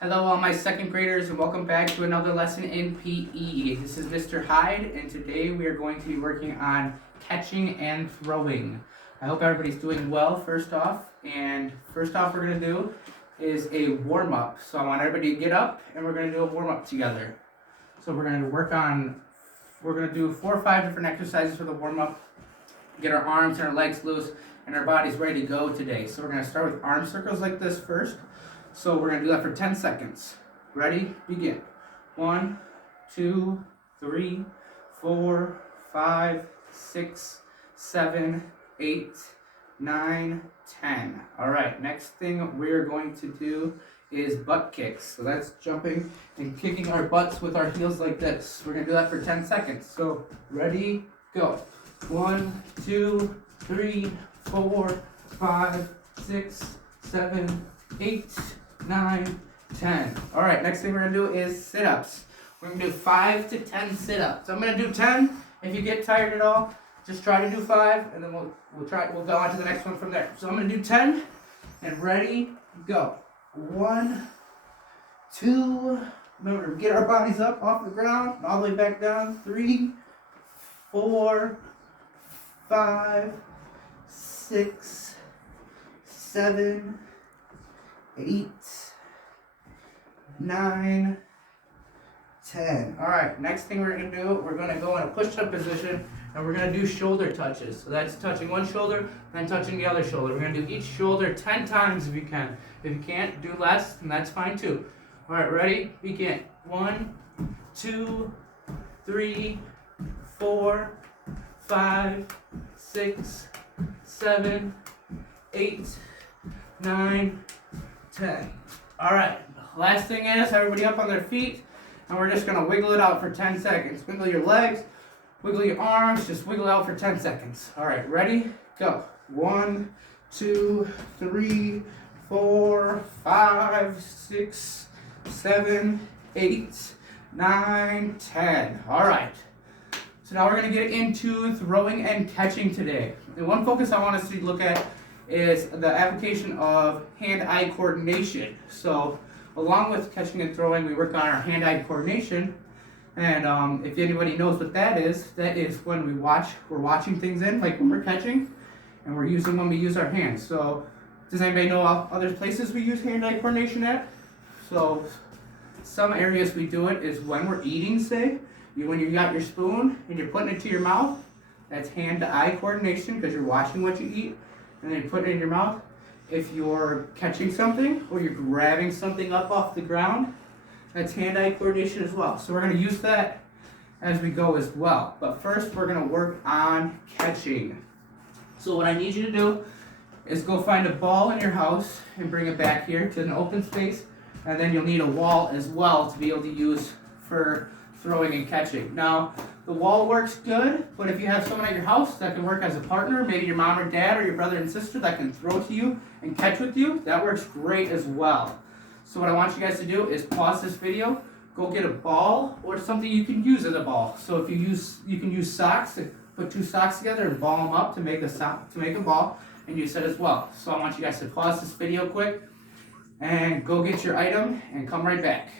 Hello, all my second graders, and welcome back to another lesson in PE. This is Mr. Hyde, and today we are going to be working on catching and throwing. I hope everybody's doing well, first off. And first off, we're going to do is a warm-up. So I want everybody to get up, and we're going to do a warm-up together. So we're going to do 4 or 5 different exercises for the warm-up. Get our arms and our legs loose, and our body's ready to go today. So we're going to start with arm circles like this first. So we're going to do that for 10 seconds. Ready? Begin. 1, 2, 3, 4, 5, 6, 7, 8, 9, 10. All right, next thing we're going to do is butt kicks. So that's jumping and kicking our butts with our heels like this. We're going to do that for 10 seconds. So ready? Go. 1, 2, 3, 4, 5, 6, 7, 8, 9, 10. All right, next thing we're gonna do is sit-ups. We're gonna do 5 to 10 sit-ups. So I'm gonna do 10. If you get tired at all, just try to do 5, and then we'll go on to the next one from there. So I'm gonna do 10, and ready, go. 1, 2. Remember, get our bodies up off the ground, and all the way back down. 3, 4, 5, 6, 7, 8, 9, 10. All right, next thing we're going to do, we're going to go in a push-up position, and we're going to do shoulder touches. So that's touching one shoulder, then touching the other shoulder. We're going to do each shoulder 10 times if you can. If you can't, do less, and that's fine too. All right, ready? Begin. 1, 2, 3, 4, 5, 6, 7, 8, 9, 10. All right, last thing is everybody up on their feet, and we're just gonna wiggle it out for 10 seconds. Wiggle your legs, wiggle your arms, just wiggle out for 10 seconds. All right, ready? Go. 1, 2, 3, 4, 5, 6, 7, 8, 9, 10. All right. So now we're gonna get into throwing and catching today. And one focus I want us to look at is the application of hand-eye coordination. So along with catching and throwing, we work on our hand-eye coordination. And if anybody knows what that is when we're watching things in, like when we're catching, and we're using when we use our hands. So does anybody know other places we use hand-eye coordination at? So some areas we do it is when we're eating, say, when you got your spoon and you're putting it to your mouth, that's hand-to-eye coordination because you're watching what you eat. And then you put it in your mouth. If you're catching something or you're grabbing something up off the ground, that's hand-eye coordination as well. So we're going to use that as we go as well. But first we're going to work on catching. So what I need you to do is go find a ball in your house and bring it back here to an open space. And then you'll need a wall as well to be able to use for throwing and catching. Now, the wall works good, but if you have someone at your house that can work as a partner, maybe your mom or dad or your brother and sister that can throw to you and catch with you, that works great as well. So what I want you guys to do is pause this video, go get a ball or something you can use as a ball. So if you can use socks, put 2 socks together and ball them up to make a ball, and use that as well. So I want you guys to pause this video quick and go get your item and come right back.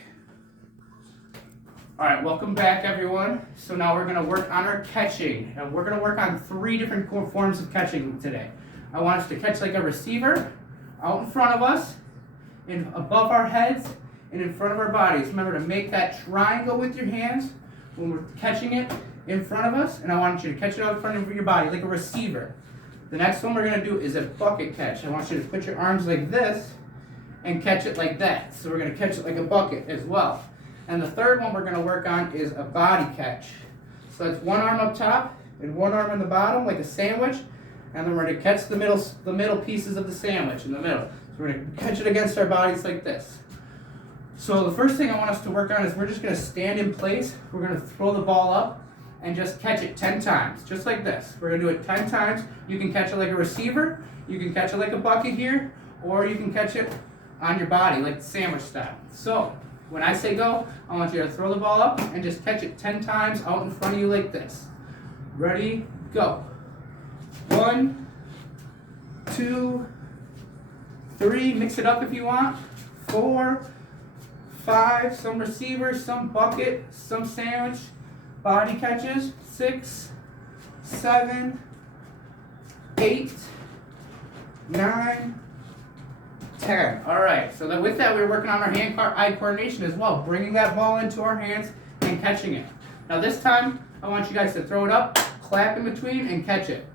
All right, welcome back everyone. So now we're gonna work on our catching. And we're gonna work on 3 different forms of catching today. I want us to catch like a receiver out in front of us, above our heads, and in front of our bodies. Remember to make that triangle with your hands when we're catching it in front of us, and I want you to catch it out in front of your body like a receiver. The next one we're gonna do is a bucket catch. I want you to put your arms like this and catch it like that. So we're gonna catch it like a bucket as well. And the third one we're going to work on is a body catch. So that's one arm up top and one arm on the bottom like a sandwich. And then we're going to catch the middle pieces of the sandwich in the middle. So we're going to catch it against our bodies like this. So the first thing I want us to work on is we're just going to stand in place. We're going to throw the ball up and just catch it 10 times, just like this. We're going to do it 10 times. You can catch it like a receiver. You can catch it like a bucket here. Or you can catch it on your body like the sandwich style. So when I say go, I want you to throw the ball up and just catch it 10 times out in front of you like this. Ready, go. 1, 2, 3, mix it up if you want. 4, 5, some receivers, some bucket, some sandwich, body catches, 6, 7, 8, 9, 10. All right, so then with that, we were working on our hand-eye coordination as well, bringing that ball into our hands and catching it. Now this time, I want you guys to throw it up, clap in between, and catch it.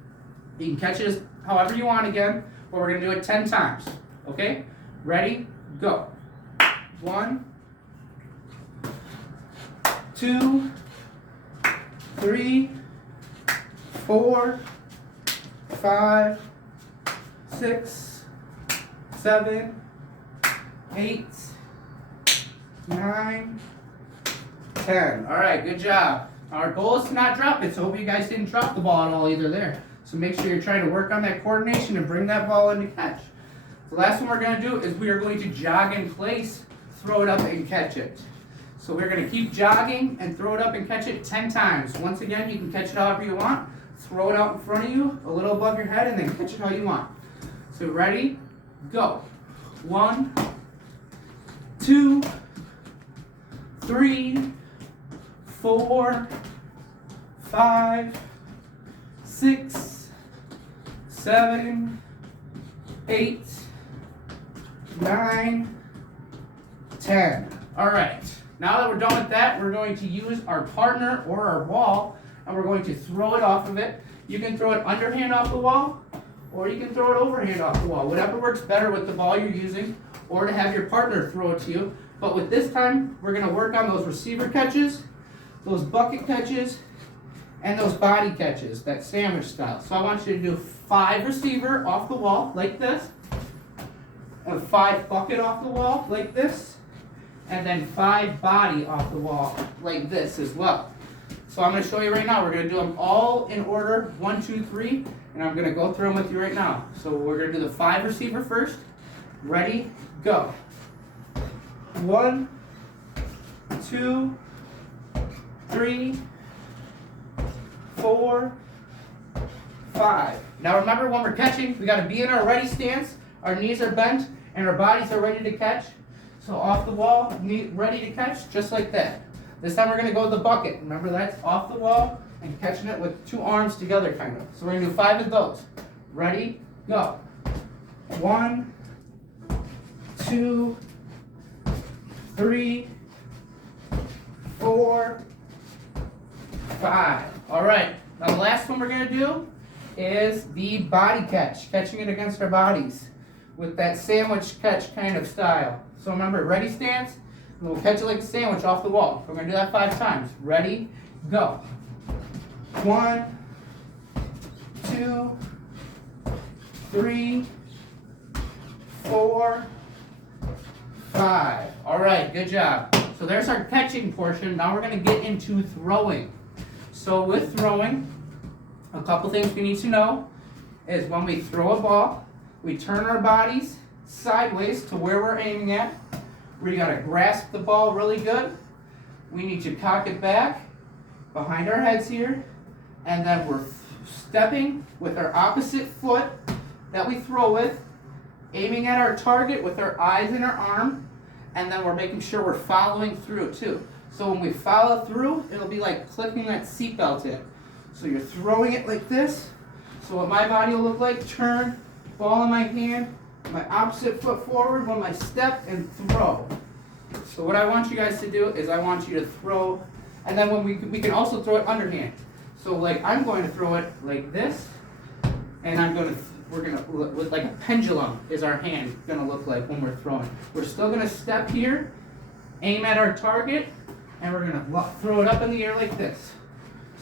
You can catch it however you want again, but we're going to do it 10 times. Okay? Ready? Go. 1, 2, 3, 4, 5, 6, 7, 8, 9, 10. All right, good job. Our goal is to not drop it, so hope you guys didn't drop the ball at all either there. So make sure you're trying to work on that coordination and bring that ball in to catch. The last one we're going to do is we are going to jog in place, throw it up, and catch it. So we're going to keep jogging and throw it up and catch it 10 times. Once again, you can catch it however you want. Throw it out in front of you, a little above your head, and then catch it how you want. So ready? Go. 1, 2, 3, 4, 5, 6, 7, 8, 9, 10. All right. Now that we're done with that, we're going to use our partner or our ball, and we're going to throw it off of it. You can throw it underhand off the wall, or you can throw it overhand off the wall. Whatever works better with the ball you're using, or to have your partner throw it to you. But with this time, we're going to work on those receiver catches, those bucket catches, and those body catches, that sandwich style. So I want you to do 5 receiver off the wall, like this, and 5 bucket off the wall, like this, and then 5 body off the wall, like this as well. So I'm going to show you right now. We're going to do them all in order, 1, 2, 3, and I'm going to go through them with you right now. So we're going to do the 5 receiver first. Ready, go. 1, 2, 3, 4, 5. Now remember, when we're catching, we got to be in our ready stance. Our knees are bent and our bodies are ready to catch. So off the wall, knee ready to catch, just like that. This time we're going to go with the bucket. Remember, that's off the wall and catching it with 2 arms together, kind of. So we're going to do 5 of those. Ready, go. 1, 2, 3, 4, 5. All right. Now the last one we're going to do is the body catch, catching it against our bodies with that sandwich catch kind of style. So remember, ready stance, and we'll catch it like a sandwich off the wall. We're going to do that 5 times. Ready, go. 1, 2, 3, 4, 5. All right, good job. So there's our catching portion. Now we're going to get into throwing. So with throwing, a couple things we need to know is when we throw a ball, we turn our bodies sideways to where we're aiming at. We got to grasp the ball really good. We need to cock it back behind our heads here, and then we're stepping with our opposite foot that we throw with, aiming at our target with our eyes and our arm, and then we're making sure we're following through too. So when we follow through, it'll be like clicking that seatbelt in. So you're throwing it like this. So what my body will look like, turn, ball in my hand, my opposite foot forward when I step and throw. So what I want you guys to do is I want you to throw, and then when we can also throw it underhand. So like I'm going to throw it like this, and we're gonna with like a pendulum is our hand gonna look like when we're throwing. We're still gonna step here, aim at our target, and we're gonna throw it up in the air like this.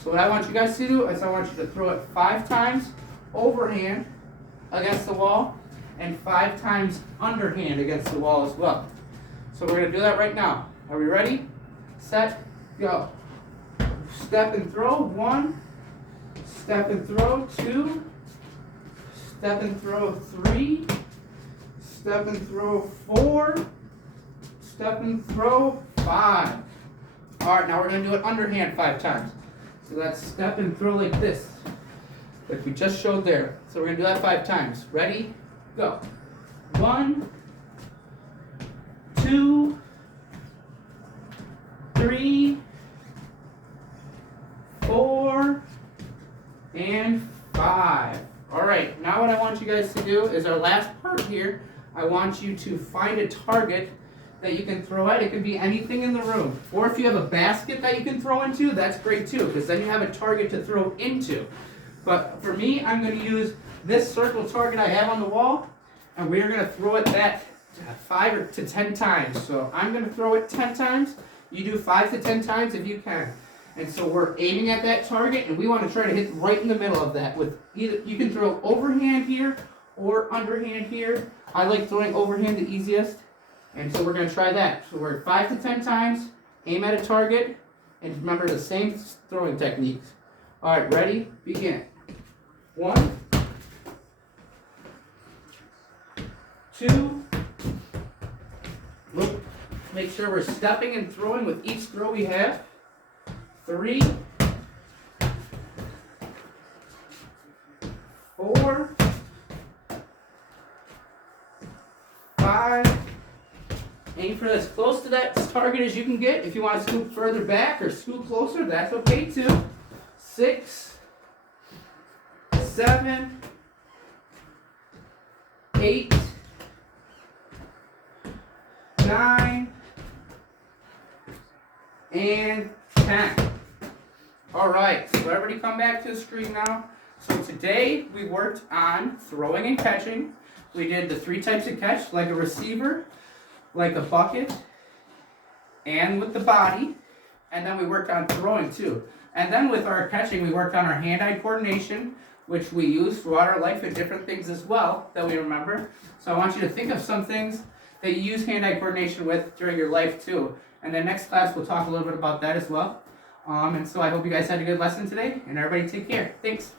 So what I want you guys to do is I want you to throw it 5 times overhand against the wall, and 5 times underhand against the wall as well. So we're going to do that right now. Are we ready? Set, go. Step and throw, 1. Step and throw, 2. Step and throw, 3. Step and throw, 4. Step and throw, 5. All right, now we're going to do it underhand 5 times. So that's step and throw like this, like we just showed there. So we're going to do that 5 times. Ready? Go. 1, 2, 3, 4, and 5. All right, now what I want you guys to do is our last part here. I want you to find a target that you can throw at. It can be anything in the room. Or if you have a basket that you can throw into, that's great too, because then you have a target to throw into. But for me, I'm going to use this circle target I have on the wall, and we're going to throw it that 5 to 10 times. So I'm going to throw it 10 times. You do 5 to 10 times if you can. And so we're aiming at that target, and we want to try to hit right in the middle of that. With either you can throw overhand here or underhand here. I like throwing overhand the easiest, and so we're going to try that. So we're 5 to 10 times, aim at a target, and remember the same throwing techniques. All right, ready? Begin. 1, 2. Look, make sure we're stepping and throwing with each throw we have. 3, 4, 5. Aim for as close to that target as you can get. If you want to scoop further back or scoop closer, that's okay too. 6, 7, 8, 9, and 10. All right, so everybody come back to the screen now. So today we worked on throwing and catching. We did the 3 types of catch, like a receiver, like a bucket, and with the body. And then we worked on throwing too. And then with our catching, we worked on our hand-eye coordination, which we use throughout our life with different things as well that we remember. So I want you to think of some things that you use hand-eye coordination with during your life too. And then next class, we'll talk a little bit about that as well. And so I hope you guys had a good lesson today, and everybody take care. Thanks.